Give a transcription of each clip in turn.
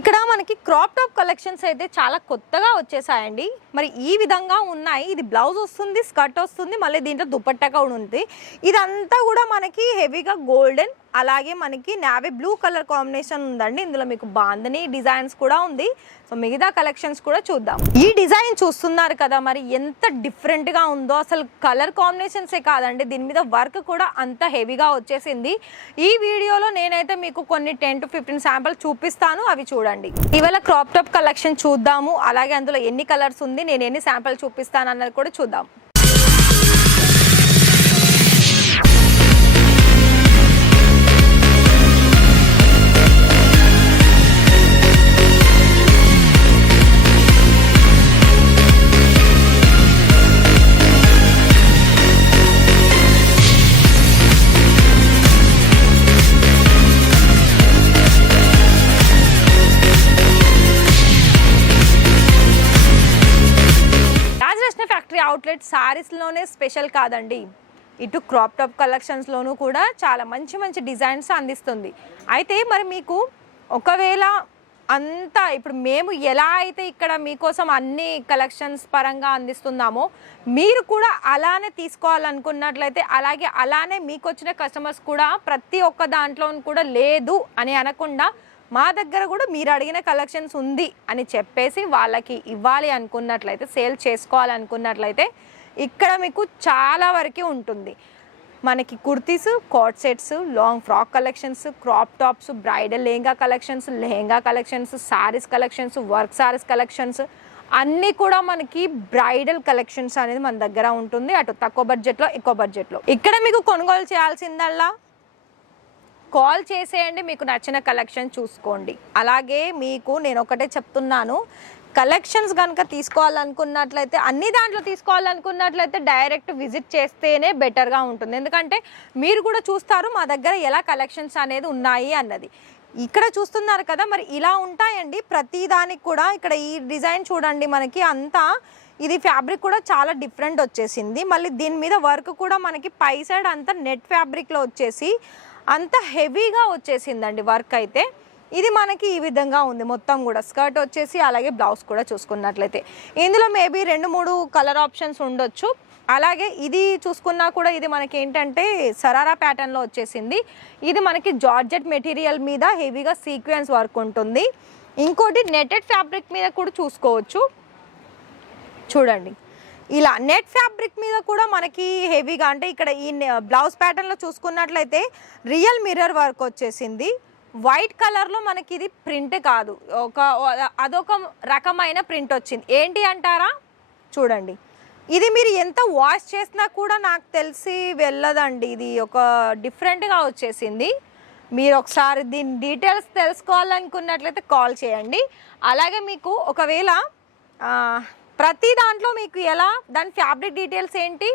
ఇక్కడ మనకి crop top collections అయితే చాలా కొత్తగా వచ్చేసాయండి. మరి ఈ విధంగా ఉన్నాయి. ఇది బ్లౌజ్ వస్తుంది స్కర్ట్ వస్తుంది మళ్ళీ దీంట్లో దుపట్టా కూడా ఉంది. ఇదంతా కూడా మనకి హెవీగా గోల్డెన్ అలాగే మనకి నావీ బ్లూ కలర్ కాంబినేషన్ ఉందండి. ఇందులో మీకు బాందని డిజైన్స్ కూడా ఉంది. సో మిగతా కలెక్షన్స్ కూడా చూద్దాం. ఈ డిజైన్ చూస్తున్నారు కదా మరి ఎంత డిఫరెంట్గా ఉందో. అసలు కలర్ కాంబినేషన్సే కాదండి. దీని మీద వర్క్ కూడా అంత హెవీగా వచ్చేసింది. ఈ వీడియోలో నేనైతే మీకు కొన్ని టెన్ టు ఫిఫ్టీన్ శాంపుల్ చూపిస్తాను. అవి చూడండి. ఇవాళ క్రాప్ టాప్ కలెక్షన్ చూద్దాము. అలాగే అందులో ఎన్ని కలర్స్ ఉంది నేను ఎన్ని శాంపుల్ చూపిస్తాను అన్నది కూడా చూద్దాం. రాజరత్న అవుట్లెట్ సారీస్లోనే స్పెషల్ కాదండి. ఇటు క్రాప్ టాప్ కలెక్షన్స్లోనూ కూడా చాలా మంచి మంచి డిజైన్స్ అందిస్తుంది. అయితే మరి మీకు ఒకవేళ అంతా ఇప్పుడు మేము ఎలా అయితే ఇక్కడ మీకోసం అన్ని కలెక్షన్స్ పరంగా అందిస్తున్నామో మీరు కూడా అలానే తీసుకోవాలనుకున్నట్లయితే అలాగే అలానే మీకు వచ్చిన కస్టమర్స్ కూడా ప్రతి ఒక్క దాంట్లో కూడా లేదు అని అనకుండా మా దగ్గర కూడా మీరు అడిగిన కలెక్షన్స్ ఉంది అని చెప్పేసి వాళ్ళకి ఇవ్వాలి అనుకున్నట్లయితే సేల్ చేసుకోవాలనుకున్నట్లయితే ఇక్కడ మీకు చాలా వరకు ఉంటుంది. మనకి kurtis coat sets long frock collections crop tops bridal lehenga collections lehenga collections sarees collections work sarees collections అన్నీ కూడా మనకి బ్రైడల్ కలెక్షన్స్ అనేది మన దగ్గర ఉంటుంది. అటు తక్కువ బడ్జెట్లో ఎక్కువ బడ్జెట్లో ఇక్కడ మీకు కొనుగోలు చేయాల్సిందల్లా కాల్ చేసేయండి మీకు నచ్చిన కలెక్షన్ చూసుకోండి. అలాగే మీకు నేను ఒకటే చెప్తున్నాను కలెక్షన్స్ కనుక తీసుకోవాలనుకున్నట్లయితే అన్ని దాంట్లో తీసుకోవాలనుకున్నట్లయితే డైరెక్ట్ విజిట్ చేస్తేనే బెటర్గా ఉంటుంది. ఎందుకంటే మీరు కూడా చూస్తారు మా దగ్గర ఎలా కలెక్షన్స్ అనేది ఉన్నాయి అన్నది. ఇక్కడ చూస్తున్నారు కదా మరి ఇలా ఉంటాయండి. ప్రతిదానికి కూడా ఇక్కడ ఈ డిజైన్ చూడండి మనకి అంతా ఇది ఫ్యాబ్రిక్ కూడా చాలా డిఫరెంట్ వచ్చేసింది. మళ్ళీ దీని మీద వర్క్ కూడా మనకి పై సైడ్ అంతా నెట్ ఫ్యాబ్రిక్లో వచ్చేసి అంత హెవీగా వచ్చేసిందండి వర్క్ అయితే. ఇది మనకి ఈ విధంగా ఉంది. మొత్తం కూడా స్కర్ట్ వచ్చేసి అలాగే బ్లౌజ్ కూడా చూసుకున్నట్లయితే. ఇందులో మేబీ రెండు మూడు కలర్ ఆప్షన్స్ ఉండొచ్చు. అలాగే ఇది చూసుకున్నా కూడా ఇది మనకి ఏంటంటే సరారా ప్యాటర్న్లో వచ్చేసింది. ఇది మనకి జార్జెట్ మెటీరియల్ మీద హెవీగా సీక్వెన్స్ వర్క్ ఉంటుంది. ఇంకోటి నెటెడ్ ఫ్యాబ్రిక్ మీద కూడా చూసుకోవచ్చు. చూడండి. ఇలా నెట్ ఫ్యాబ్రిక్ మీద కూడా మనకి హెవీగా అంటే ఇక్కడ ఈ బ్లౌజ్ ప్యాటర్న్లో చూసుకున్నట్లయితే రియల్ మిర్రర్ వర్క్ వచ్చేసింది. వైట్ కలర్లో మనకి ఇది ప్రింట్ కాదు. ఒక అదొక రకమైన ప్రింట్ వచ్చింది. ఏంటి అంటారా? చూడండి. ఇది మీరు ఎంత వాష్ చేసినా కూడా నాకు తెలిసి వెళ్ళదండి. ఇది ఒక డిఫరెంట్గా వచ్చేసింది. మీరు ఒకసారి దీని డీటెయిల్స్ తెలుసుకోవాలనుకున్నట్లయితే కాల్ చేయండి. అలాగే మీకు ఒకవేళ ప్రతి దాంట్లో మీకు ఎలా? దాని ఫ్యాబ్రిక్ డీటెయిల్స్ ఏంటి?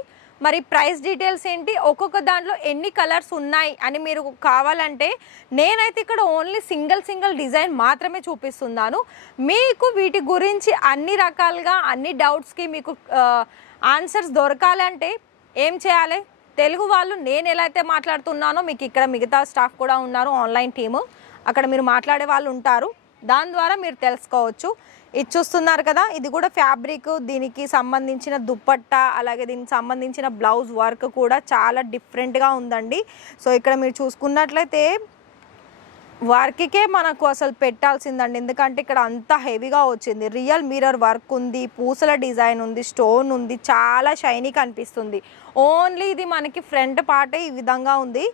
మరి ప్రైస్ డీటెయిల్స్ ఏంటి? ఒక్కొక్క దాంట్లో ఎన్ని కలర్స్ ఉన్నాయి అని మీరు కావాలంటే నేనైతే ఇక్కడ ఓన్లీ సింగిల్ సింగిల్ డిజైన్ మాత్రమే చూపిస్తున్నాను. మీకు వీటి గురించి అన్ని రకాలుగా అన్ని డౌట్స్కి మీకు ఆన్సర్స్ దొరకాలంటే ఏం చేయాలి? తెలుగు వాళ్ళు నేను ఎలా అయితే మాట్లాడుతున్నానో మీకు ఇక్కడ మిగతా స్టాఫ్ కూడా ఉన్నారు ఆన్లైన్ టీము. అక్కడ మీరు మాట్లాడే వాళ్ళు ఉంటారు. దాని ద్వారా మీరు తెలుసుకోవచ్చు. ఇది చూస్తున్నారు కదా ఇది కూడా ఫ్యాబ్రిక్ దీనికి సంబంధించిన దుప్పట్టా అలాగే దీనికి సంబంధించిన బ్లౌజ్ వర్క్ కూడా చాలా డిఫరెంట్గా ఉందండి. సో ఇక్కడ మీరు చూసుకున్నట్లయితే వర్క్కే మనకు అసలు పెట్టాల్సిందండి. ఎందుకంటే ఇక్కడ అంత హెవీగా వచ్చింది. రియల్ మిర్రర్ వర్క్ ఉంది పూసల డిజైన్ ఉంది స్టోన్ ఉంది చాలా షైనీ కనిపిస్తుంది. ఓన్లీ ఇది మనకి ఫ్రంట్ పార్టే ఈ విధంగా ఉంది.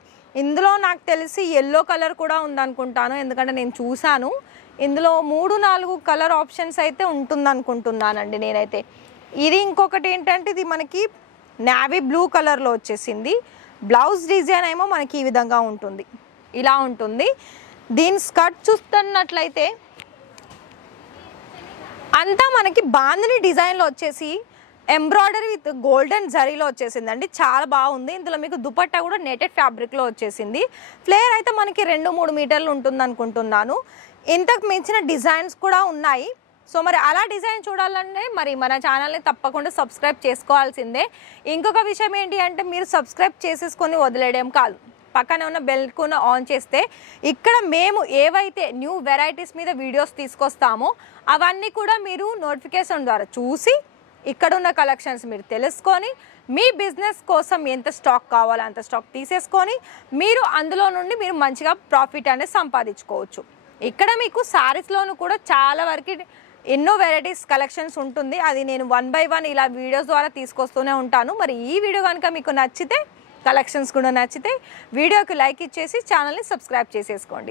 ఇందులో నాకు తెలిసి ఎల్లో కలర్ కూడా ఉందనుకుంటాను. ఎందుకంటే నేను చూశాను. ఇందులో మూడు నాలుగు కలర్ ఆప్షన్స్ అయితే ఉంటుంది అనుకుంటున్నానండి నేనైతే. ఇది ఇంకొకటి ఏంటంటే ఇది మనకి నావీ బ్లూ కలర్లో వచ్చేసింది. బ్లౌజ్ డిజైన్ ఏమో మనకి ఈ విధంగా ఉంటుంది. ఇలా ఉంటుంది. దీని స్కర్ట్ చూస్తున్నట్లయితే అంతా మనకి బాందిని డిజైన్లో వచ్చేసి ఎంబ్రాయిడరీ విత్ గోల్డెన్ జరీలో వచ్చేసిందండి. చాలా బాగుంది. ఇందులో మీకు దుపట్టా కూడా నెటెడ్ ఫ్యాబ్రిక్లో వచ్చేసింది. ఫ్లేయర్ అయితే మనకి రెండు మూడు మీటర్లు ఉంటుంది అనుకుంటున్నాను ఇంతకు మించిన డిజైన్స్ కూడా ఉన్నాయి. సో మరి అలా డిజైన్ చూడాలంటే మరి మన ఛానల్ని తప్పకుండా సబ్స్క్రైబ్ చేసుకోవాల్సిందే. ఇంకొక విషయం ఏంటి అంటే మీరు సబ్స్క్రైబ్ చేసేసుకొని వదిలేయడం కాదు. పక్కనే ఉన్న బెల్కును ఆన్ చేస్తే ఇక్కడ మేము ఏవైతే న్యూ వెరైటీస్ మీద వీడియోస్ తీసుకొస్తామో అవన్నీ కూడా మీరు నోటిఫికేషన్ ద్వారా చూసి ఇక్కడ ఉన్న కలెక్షన్స్ మీరు తెలుసుకొని మీ బిజినెస్ కోసం ఎంత స్టాక్ కావాలో అంత స్టాక్ తీసేసుకొని మీరు అందులో నుండి మీరు మంచిగా ప్రాఫిట్ అనేది సంపాదించుకోవచ్చు. ఇక్కడ మీకు శారీస్లోను కూడా చాలా వరకు ఎన్నో వెరైటీస్ కలెక్షన్స్ ఉంటుంది. అది నేను వన్ బై వన్ ఇలా వీడియోస్ ద్వారా తీసుకొస్తూనే ఉంటాను. మరి ఈ వీడియో కనుక మీకు నచ్చితే కలెక్షన్స్ కూడా నచ్చితే వీడియోకి లైక్ ఇచ్చేసి ఛానల్ని సబ్స్క్రైబ్ చేసేసుకోండి.